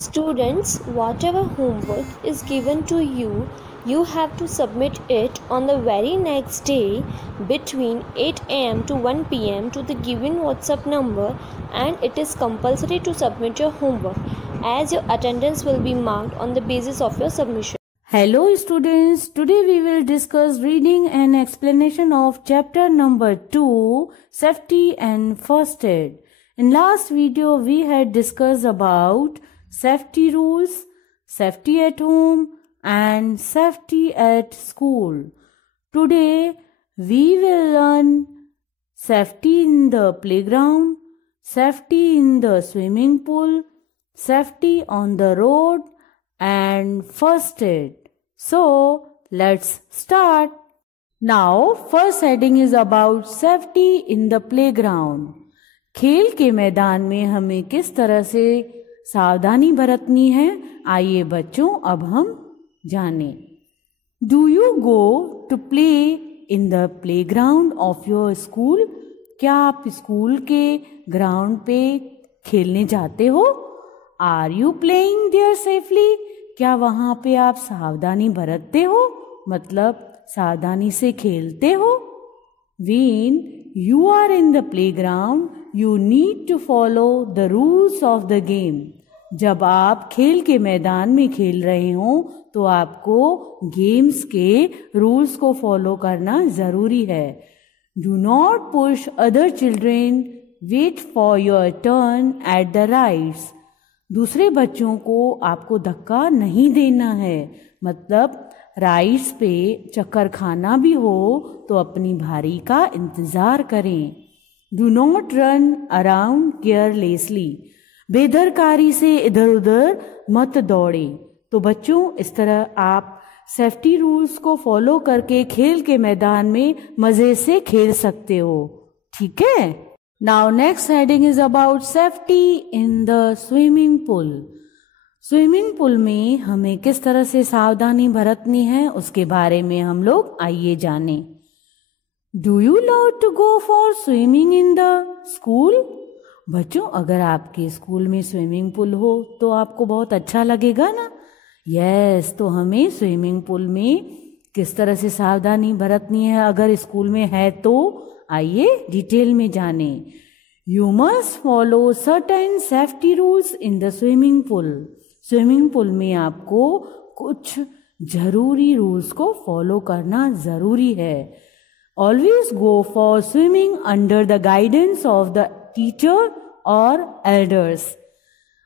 Students, whatever homework is given to you, you have to submit it on the very next day between 8 am to 1 pm to the given WhatsApp number, and it is compulsory to submit your homework as your attendance will be marked on the basis of your submission. Hello students, today we will discuss reading and explanation of chapter number 2, Safety and First Aid. In last video we had discussed about safety rules, safety at home and safety at school. Today we will learn safety in the playground, safety in the swimming pool, safety on the road and first aid. So let's start. Now first heading is about safety in the playground. खेल के मैदान में हमें किस तरह से सावधानी बरतनी है, आइए बच्चों अब हम जानें. Do you go to play in the playground of your school? क्या आप स्कूल के ग्राउंड पे खेलने जाते हो? Are you playing there safely? क्या वहाँ पे आप सावधानी बरतते हो, मतलब सावधानी से खेलते हो? When you are in the playground, you need to follow the rules of the game. जब आप खेल के मैदान में खेल रहे हो तो आपको गेम्स के रूल्स को फॉलो करना जरूरी है. Do not push other children. Wait for your turn at the rides. दूसरे बच्चों को आपको धक्का नहीं देना है, मतलब राइड्स पे चक्कर खाना भी हो तो अपनी बारी का इंतजार करें. Do not run around carelessly. बेदरकारी से इधर उधर मत दौड़े. तो बच्चों इस तरह आप सेफ्टी रूल्स को फॉलो करके खेल के मैदान में मजे से खेल सकते हो. ठीक है. Now next heading is about safety in the swimming pool. Swimming pool में हमें किस तरह से सावधानी बरतनी है उसके बारे में हम लोग आइए जानें. Do you love to go for swimming in the school? बच्चों अगर आपके स्कूल में स्विमिंग पूल हो तो आपको बहुत अच्छा लगेगा ना. यस, तो हमें स्विमिंग पूल में किस तरह से सावधानी बरतनी है अगर स्कूल में है तो आइए डिटेल में जानें. You must follow certain safety rules in the swimming pool. Swimming pool में आपको कुछ जरूरी रूल्स को फॉलो करना जरूरी है. Always go for swimming under the guidance of the teacher और एल्डर्स.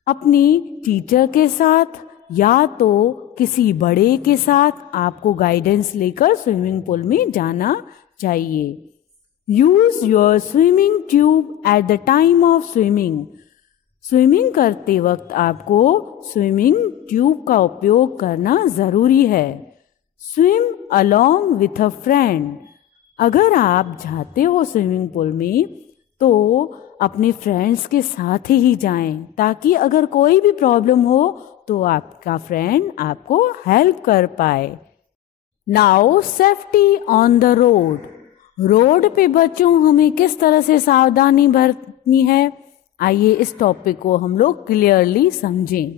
अपनी टीचर के साथ या तो किसी बड़े के साथ आपको गाइडेंस लेकर स्विमिंग पूल में जाना चाहिए. Use your swimming tube at the time of swimming. Swimming करते वक्त आपको स्विमिंग ट्यूब का उपयोग करना जरूरी है. Swim along with a friend. अगर आप जाते हो स्विमिंग पूल में तो अपने फ्रेंड्स के साथ ही जाएं, ताकि अगर कोई भी प्रॉब्लम हो तो आपका फ्रेंड आपको हेल्प कर पाए. Now safety on the road. Road पे बच्चों हमें किस तरह से सावधानी बरतनी है, आइए इस टॉपिक को हम लोग क्लियरली समझें.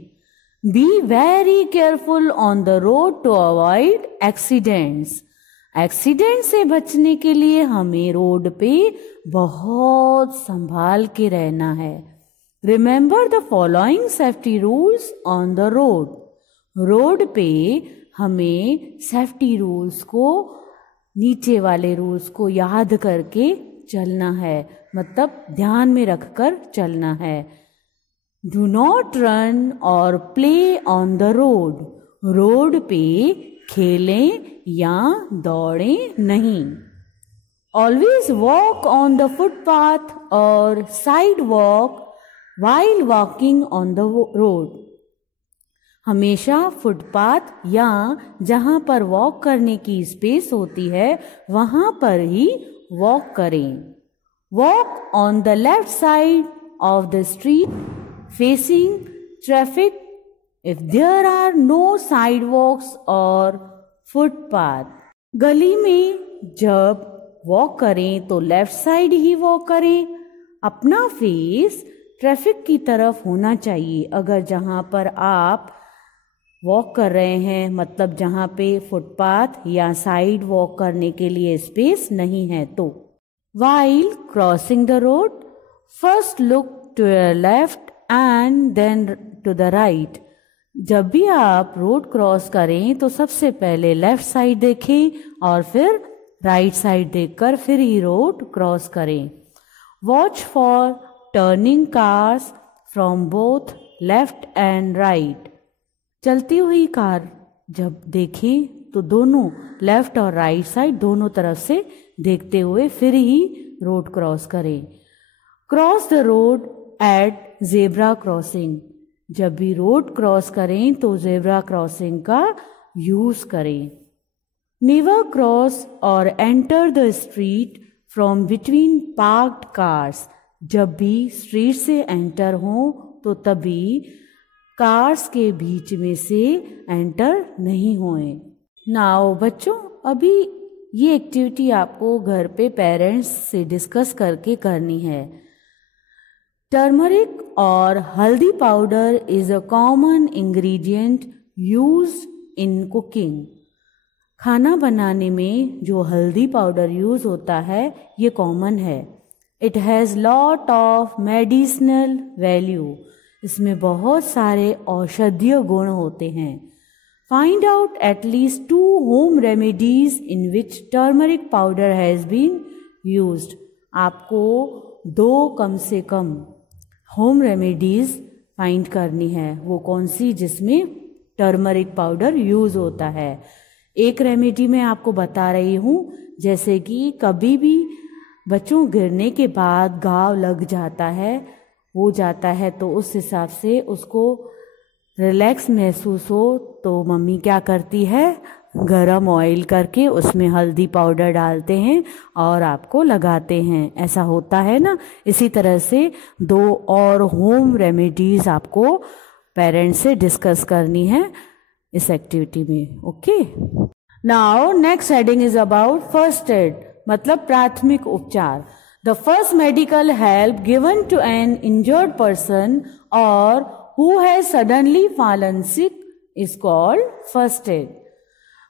Be very careful on the road to avoid accidents. Accident से बचने के लिए हमें रोड पे बहुत संभाल के रहना है. Remember the following safety rules on the road. Road पे हमें सेफ्टी रूल्स को, नीचे वाले रूल्स को याद करके चलना है, मतलब ध्यान में रखकर चलना है. डू नॉट रन और play on the road. Road पे खेलें या दौड़ें नहीं. Always walk on the footpath और sidewalk while walking on the road. हमेशा फुटपाथ या जहां पर वॉक करने की स्पेस होती है वहां पर ही वॉक करें. Walk on the left side of the street facing traffic if there are no sidewalks और फुटपाथ. गली में जब वॉक करें तो लेफ्ट साइड ही वॉक करें. अपना फेस ट्रैफिक की तरफ होना चाहिए। अगर जहाँ पर आप वॉक कर रहे हैं, मतलब जहाँ पे फुटपाथ या साइड वॉक करने के लिए स्पेस नहीं है तो। While crossing the road, first look to your left and then to the right. जब भी आप रोड क्रॉस करें तो सबसे पहले लेफ्ट साइड देखें और फिर राइट साइड देखकर फिर ही रोड क्रॉस करें। Watch for turning cars from both left and right. चलती हुई कार जब देखें तो दोनों लेफ्ट और राइट साइड दोनों तरफ से देखते हुए फिर ही रोड क्रॉस करें। Cross the road at zebra crossing. जब भी रोड क्रॉस करें तो जेब्रा क्रॉसिंग का यूज करें। नेवर क्रॉस और enter the street from between parked cars. जब भी स्ट्रीट से एंटर हो तो तभी कार्स के बीच में से एंटर नहीं होए। नाउ बच्चों, अभी ये एक्टिविटी आपको घर पे पेरेंट्स से डिस्कस करके करनी है। टर्मरिक और हल्दी powder is a common ingredient used in cooking. खाना बनाने में जो हल्दी पाउडर यूज होता है ये कॉमन है। It has lot of medicinal value. इसमें बहुत सारे औषधीय गुण होते हैं। Find out at least 2 home remedies in which turmeric powder has been used. आपको 2 कम से कम होम रेमेडीज फाइंड करनी है। वो कौन सी जिसमें टर्मरिक पाउडर यूज होता है। एक रेमेडी मैं आपको बता रही हूँ, जैसे कि कभी भी बच्चों गिरने के बाद घाव लग जाता है, हो जाता है, तो उस हिसाब से उसको रिलैक्स महसूस हो तो मम्मी क्या करती है, गरम ऑयल करके उसमें हल्दी पाउडर डालते हैं और आपको लगाते हैं। ऐसा होता है ना। इसी तरह से 2 और होम रेमेडीज आपको पेरेंट्स से डिस्कस करनी है इस एक्टिविटी में। Okay, now next heading is about first aid, मतलब प्राथमिक उपचार। The first medical help given to an injured person और who has suddenly fallen sick is called first aid.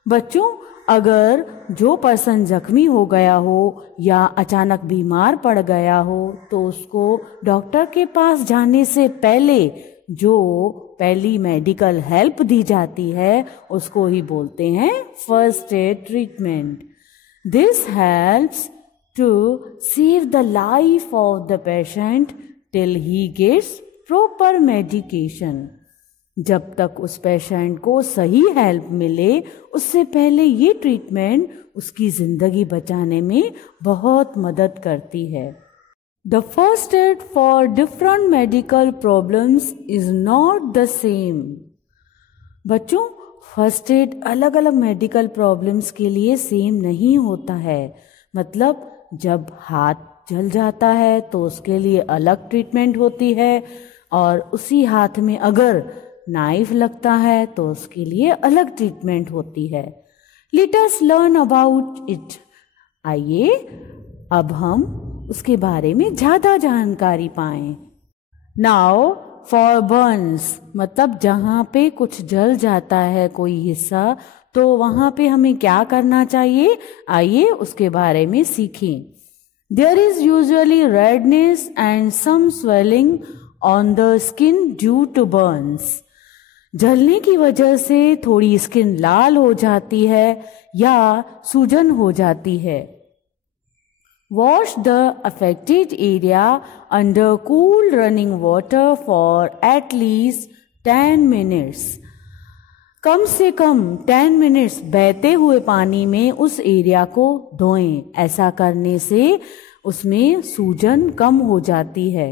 बच्चों, अगर जो पर्सन जख्मी हो गया हो या अचानक बीमार पड़ गया हो तो उसको डॉक्टर के पास जाने से पहले जो पहली मेडिकल हेल्प दी जाती है उसको ही बोलते हैं first aid treatment. This helps to save the life of the patient till he gets proper medication. जब तक उस पेशेंट को सही हेल्प मिले उससे पहले ये ट्रीटमेंट उसकी जिंदगी बचाने में बहुत मदद करती है। The first aid for different medical problems is not the same. बच्चों, फर्स्ट एड अलग अलग मेडिकल प्रॉब्लम्स के लिए सेम नहीं होता है। मतलब जब हाथ जल जाता है तो उसके लिए अलग ट्रीटमेंट होती है और उसी हाथ में अगर नाइफ लगता है तो उसके लिए अलग ट्रीटमेंट होती है। Let us learn about it. आइए अब हम उसके बारे में ज्यादा जानकारी पाएं। नाउ फॉर बर्न्स, मतलब जहाँ पे कुछ जल जाता है कोई हिस्सा, तो वहाँ पे हमें क्या करना चाहिए, आइए उसके बारे में सीखें। There is usually redness and some swelling on the skin due to burns. जलने की वजह से थोड़ी स्किन लाल हो जाती है या सूजन हो जाती है। Wash the affected area under cool running water for at least 10 minutes. कम से कम 10 मिनट्स बहते हुए पानी में उस एरिया को धोएं। ऐसा करने से उसमें सूजन कम हो जाती है।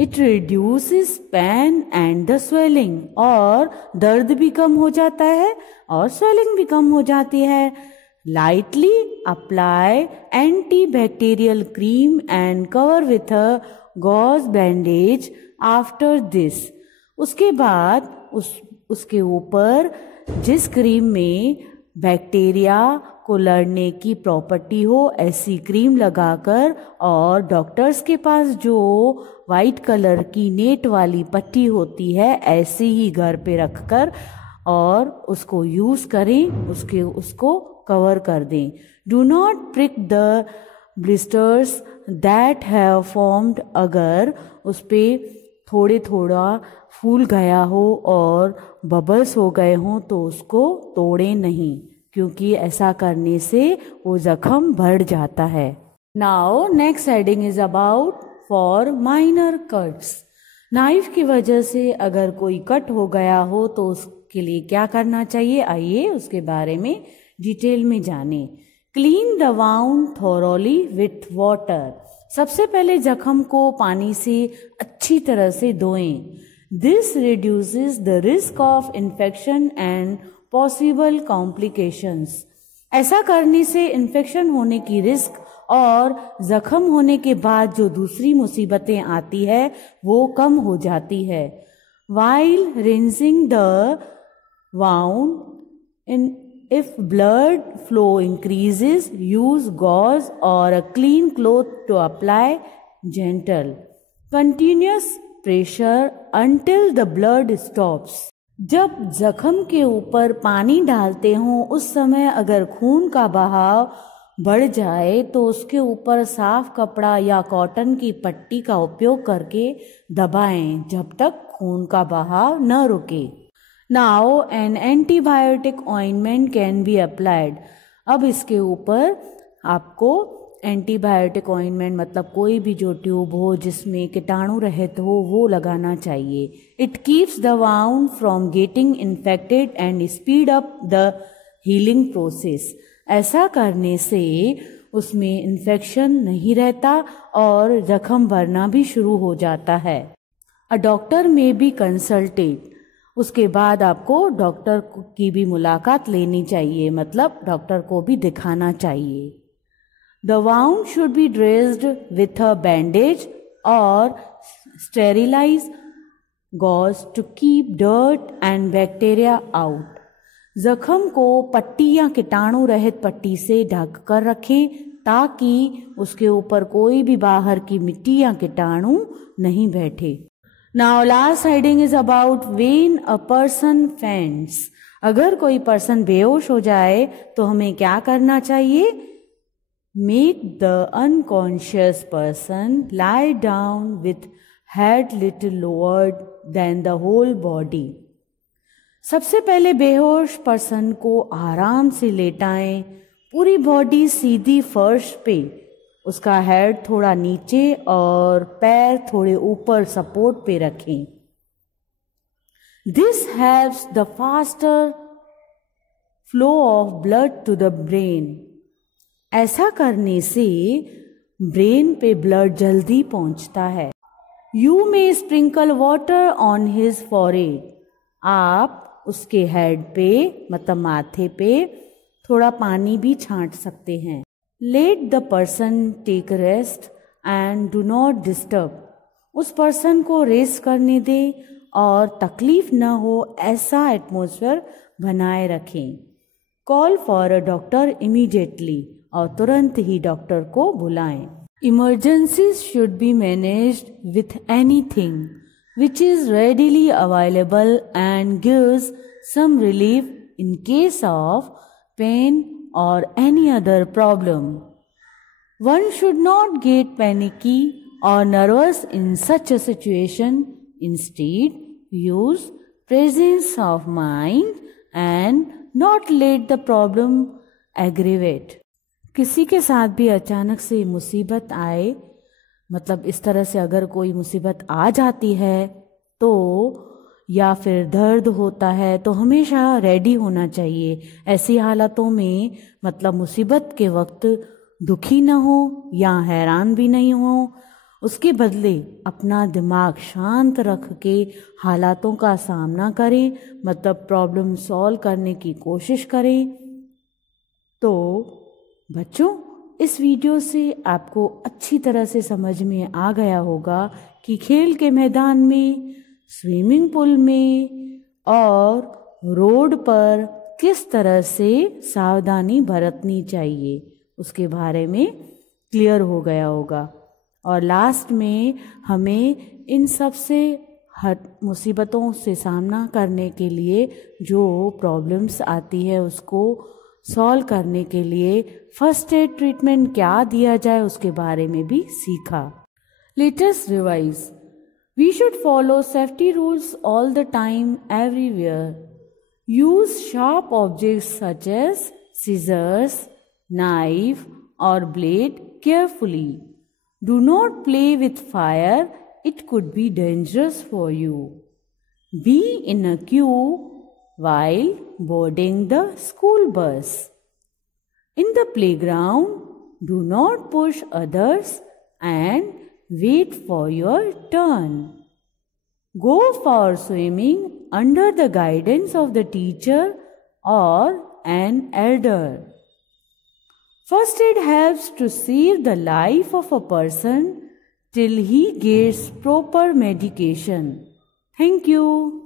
It reduces pain and the swelling, और दर्द भी कम हो जाता है और स्वेलिंग भी कम हो जाती है। Lightly apply antibacterial cream and cover with a gauze bandage after this. उसके बाद उसके ऊपर जिस क्रीम में बैक्टीरिया को लड़ने की प्रॉपर्टी हो ऐसी क्रीम लगाकर, और डॉक्टर्स के पास जो वाइट कलर की नेट वाली पट्टी होती है ऐसे ही घर पे रखकर और उसको यूज़ करें, उसको कवर कर दें। Do not prick the blisters that have formed. अगर उस पर थोड़ा फूल गया हो और बबल्स हो गए हों तो उसको तोड़ें नहीं, क्योंकि ऐसा करने से वो जख्म बढ़ जाता है। Now next heading is about for minor cuts. Knife की वजह से अगर कोई कट हो गया हो तो उसके लिए क्या करना चाहिए, आइए उसके बारे में डिटेल में जानें। Clean the wound thoroughly with water. सबसे पहले जख्म को पानी से अच्छी तरह से धोएं। This reduces the risk of infection and possible complications. ऐसा करने से इन्फेक्शन होने की रिस्क और जख्म होने के बाद जो दूसरी मुसीबतें आती है वो कम हो जाती है। While rinsing the wound, if blood flow increases, use gauze or a clean cloth to apply gentle, continuous pressure until the blood stops. जब जख्म के ऊपर पानी डालते हों उस समय अगर खून का बहाव बढ़ जाए तो उसके ऊपर साफ कपड़ा या कॉटन की पट्टी का उपयोग करके दबाएं जब तक खून का बहाव न रुके। Now an antibiotic ointment can be applied. अब इसके ऊपर आपको एंटीबायोटिक ऑइंटमेंट मतलब कोई भी जो ट्यूब हो जिसमें कीटाणु रहित हो वो लगाना चाहिए। It keeps the wound from getting infected and speed up the healing process. ऐसा करने से उसमें इन्फेक्शन नहीं रहता और जख्म भरना भी शुरू हो जाता है। अ डॉक्टर में बी कंसल्टेड। उसके बाद आपको डॉक्टर की भी मुलाकात लेनी चाहिए, मतलब डॉक्टर को भी दिखाना चाहिए। The wound should be dressed with a bandage और sterilise gauze to keep dirt and bacteria out. जख्म को पट्टी या कीटाणु रहित पट्टी से ढक कर रखें ताकि उसके ऊपर कोई भी बाहर की मिट्टी या कीटाणु नहीं बैठे। Now last heading is about when a person faints. अगर कोई पर्सन बेहोश हो जाए तो हमें क्या करना चाहिए? Make the unconscious person lie down with head little lowered than the whole body. सबसे पहले बेहोश पर्सन को आराम से लेटाएं, पूरी बॉडी सीधी फर्श पे, उसका हेड थोड़ा नीचे और पैर थोड़े ऊपर सपोर्ट पे रखें। This helps the faster flow of blood to the brain. ऐसा करने से ब्रेन पे ब्लड जल्दी पहुंचता है। You may sprinkle water on his forehead. आप उसके हेड पे मतलब माथे पे थोड़ा पानी भी छांट सकते हैं। Let the person take rest and do not disturb. उस पर्सन को रेस्ट करने दें और तकलीफ न हो ऐसा एटमॉस्फेयर बनाए रखें। Call for a doctor immediately और तुरंत ही डॉक्टर को बुलाएं। Emergencies should be managed with anything which is readily available and gives some relief in case of pain or any other problem. One should not get panicky or nervous in such a situation. Instead, use presence of mind and not let the problem aggravate. किसी के साथ भी अचानक से मुसीबत आए, मतलब इस तरह से अगर कोई मुसीबत आ जाती है तो या फिर दर्द होता है तो हमेशा रेडी होना चाहिए। ऐसी हालातों में मतलब मुसीबत के वक्त दुखी न हो या हैरान भी नहीं हो, उसके बदले अपना दिमाग शांत रख के हालातों का सामना करें, मतलब प्रॉब्लम सॉल्व करने की कोशिश करें। तो बच्चों, इस वीडियो से आपको अच्छी तरह से समझ में आ गया होगा कि खेल के मैदान में, स्विमिंग पूल में और रोड पर किस तरह से सावधानी बरतनी चाहिए उसके बारे में क्लियर हो गया होगा। और लास्ट में हमें इन सब से मुसीबतों से सामना करने के लिए जो प्रॉब्लम्स आती है उसको सॉल्व करने के लिए फर्स्ट एड ट्रीटमेंट क्या दिया जाए उसके बारे में भी सीखा। Let us revise. We should follow safety rules all the time everywhere. Use sharp objects such as scissors, knife or blade carefully. Do not play with fire, it could be dangerous for you. Be in a queue while boarding the school bus. In the playground, do not push others and wait for your turn. Go for swimming under the guidance of the teacher or an elder. First aid helps to save the life of a person till he gets proper medication. Thank you.